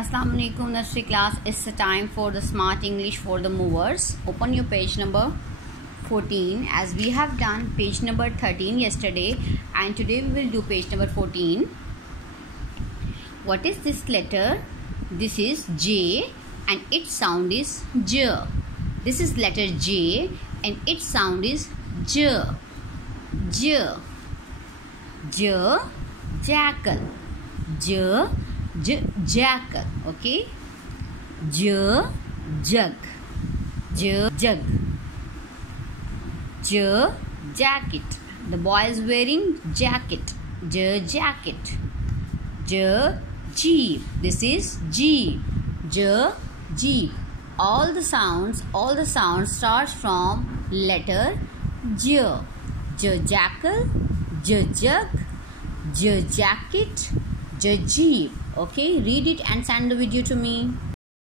Assalamu alaikum nursery class. It's the time for the smart English for the movers. Open your page number 14 as we have done page number 13 yesterday, and today we will do page number 14. What is this letter? This is J and its sound is J. This is letter J and its sound is J. J. J. Jackal. J. Jackal. Okay. J. Jug. J. Jug. J. Jacket. The boy is wearing jacket. J. Jacket. J. Jeep. This is Jeep. J. Jeep. All the sounds starts from letter J. J. Jackal. J. Jug. J. Jacket. J. Jeep. Okay, read it and send the video to me.